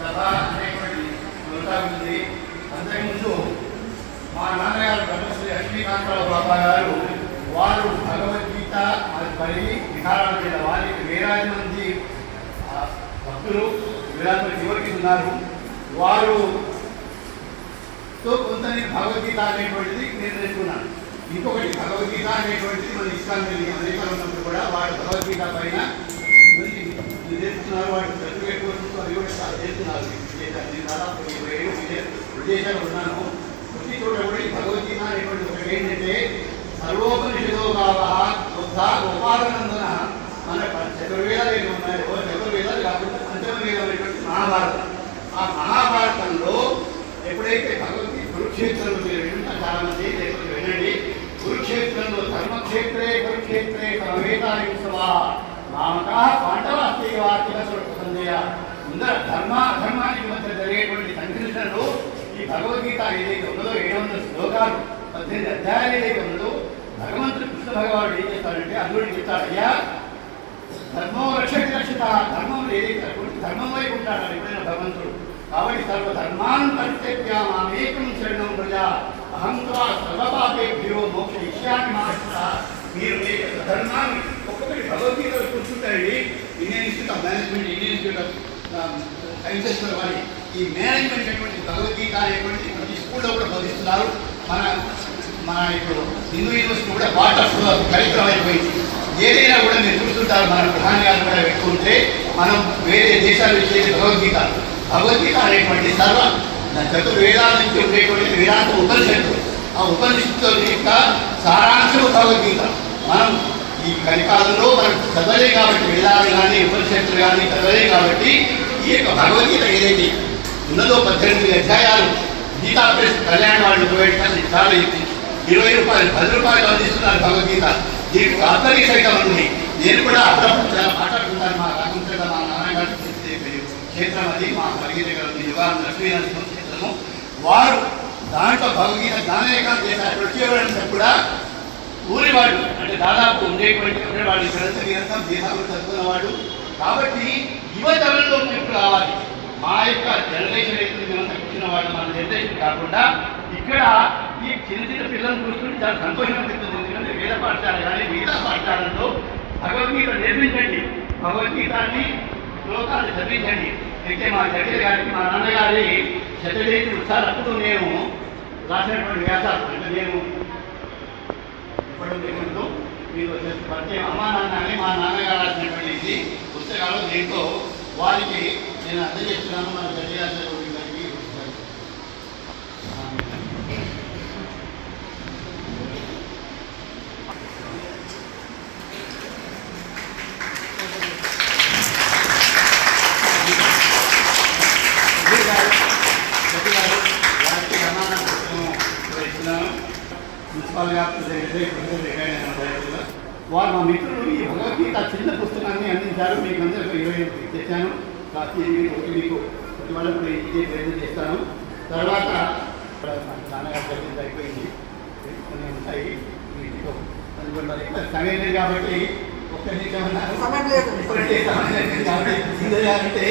సభ అనేటువంటి కొనసాగుతుంది. అంతకుముందు మా నాన్నగారు బ్రహ్మశ్రీ లక్ష్మీకాంతరావు బాబా గారు వారు భగవద్గీత మరి విహారాలు చేయాలి. వారికి వేలాది మంది భక్తులు వేలాది మంది యువకులు ఉన్నారు. వారు కొంత భగవద్గీత అనేటువంటిది నేను నేర్చుకున్నాను. ఇంకొకటి భగవద్గీత అనేటువంటిది మన ఇస్లాం అమెరికాలో ఉన్నప్పుడు కూడా వాడు భగవద్గీత పైన చేస్తున్నారు. వాడు సర్టిఫికేట్ కోర్సు అవి కూడా చేస్తున్నారు. నేను దాదాపు 27 విదేశాలు ఉన్నాను. ప్రతి చోట కూడా ఈ భగవద్గీత అనేటువంటి ఒకటి ఏంటంటే సర్వోపనిషదో భావ ఉపాదనందన మన చతుర్వేదాలు ఏమి ఉన్నాయో చతుర్వేదాలు కాకుండా పంచమ వేదం అనేటువంటి మహాభారతం. ఆ మహాభారతంలో ఎప్పుడైతే భగవద్గీత కురుక్షేత్రంలో మీరు వింటా చాలా మంది లేకపోతే వినండి. కురుక్షేత్రంలో ధర్మక్షేత్రే కురుక్షేత్రే సమవేతాయుత్సవా నామకా పాండవాస్తందేయ ముందర ధర్మానికి మధ్య జరిగేటువంటి సంఘర్షణలో ఈ భగవద్గీత ఏదైతే ఉన్నదో 700 శ్లోకాలు 18 అధ్యాయాలు ఏదైతే ఉన్నదో భగవంతుడు కృష్ణ భగవానుడు ఏం చేస్తాడంటే అర్జునుడికి చెప్తాడు, అయ్యా ధర్మో రక్షతి రక్షిత ధర్మంలో ఏదైతే ధర్మం వైపు ఉంటాడు ఎప్పుడైనా భగవంతుడు. కాబట్టి సర్వధర్మాన్ పరిత్యజ్య మామేకం శరణం ప్రజా అహం త్వా సర్వపాపేభ్యో మోక్షయిష్యామి మా రక్షిత. మీరు మీ యొక్క ధర్మాన్ని ఒక్కొక్కటి భగవద్గీతలో కూర్చుంటారండి. Indian Institute of Management, Indian Institute of Sciences వారి ఈ మేనేజ్మెంట్ అనేటువంటి భగవద్గీత అనేటువంటి ప్రతి స్కూల్లో కూడా బోధిస్తున్నారు. మన ఇప్పుడు హిందూ యూనివర్సిటీ కూడా వాటర్ కరికులం అయిపోయింది. ఏదైనా కూడా మీరు చూస్తుంటారు. మన ప్రధాని గారు కూడా పెట్టుకుంటే మనం వేరే దేశాలు ఇచ్చేది భగవద్గీత అనేటువంటి సర్వ చతుర్వేదాల నుంచి ఉండేటువంటి వేదాంత ఉపనిషత్తు. ఆ ఉపనిషత్తు యొక్క సారాంశం భగవద్గీత. మనం ఈ కలికాలంలో మనం చదవలే కాబట్టి వేదాలు కానీ ఉపనిషత్తులు కానీ చదవలే కాబట్టి ఈ యొక్క భగవద్గీత ఏదైతే ఉన్నదో 18 అధ్యాయాలు గీతా ప్రెస్ కళ్యాణ వాళ్ళు చాలా 20 రూపాయలు 10 రూపాయలు అందిస్తున్నారు భగవద్గీత. దీనికి ఆంతరిక సైతం ఉంది. నేను కూడా అప్పుడప్పుడు చాలా మాట్లాడుకుంటాను. మా రాకుండా మా నాన్నగారు క్షేత్రం అది మా భగవద్గీత దగ్గర ఉంది. యుగాన్ని లక్ష్మీనరసింహ క్షేత్రము. వారు దాంట్లో భగవద్గీత జ్ఞానేకాంత చేశారు. వచ్చేవాళ్ళంతా కూడా ఊరివాడు అంటే దాదాపు ఉండేటువంటి వాడు ఇక్కడంతా నిరంతరం దేశాలు చదువుకున్నవాడు. కాబట్టి యువతరంలో ఇప్పుడు రావాలి. మా యొక్క జనరేషన్ అయితే మేమంతా కూర్చున్న వాళ్ళు మన జనరేషన్ కాకుండా ఇక్కడ ఈ చిన్న చిన్న పిల్లలను చూస్తుంటే చాలా సంతోషం అనిపిస్తుంది. ఎందుకంటే వేద పాఠశాల కానీ మిగతా పాఠశాలల్లో భగవద్గీత నేర్పించండి. భగవద్గీతాన్ని శ్లోకాలు చదివించండి. అయితే మా దగ్గర గారికి మా నాన్నగారి శతజయంతి ఉత్సవాలప్పుడు నేను రాసినటువంటి వ్యాసాలు అంటే నేను ముందు మీరు పరిచయం అమ్మా నాన్న అని మా నాన్నగారు రాసినటువంటి ఇది పుస్తకాలు. దీంట్లో వారికి నేను అందజేస్తున్నాను. మన గడియారు మున్సిపల్ వారు మా మిత్రులు ఈ భగవద్గీత చిన్న పుస్తకాన్ని అందించారు. మీకు అందరికీ 20 తెచ్చాను. కాఫీ మీకు వాళ్ళకు ఇదే ప్రయత్నం చేస్తాను. తర్వాత నాన్నగారు జరిగింది అయిపోయింది. కొన్ని ఉంటాయి వీటితో అందుకుంటారు. సమయం లేదు కాబట్టి ఒక్క నిమిషం కాబట్టి ఇందిరా గాంధీ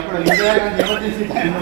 అప్పుడు ఇందిరా గాంధీ ఎమర్జెన్సీ టైం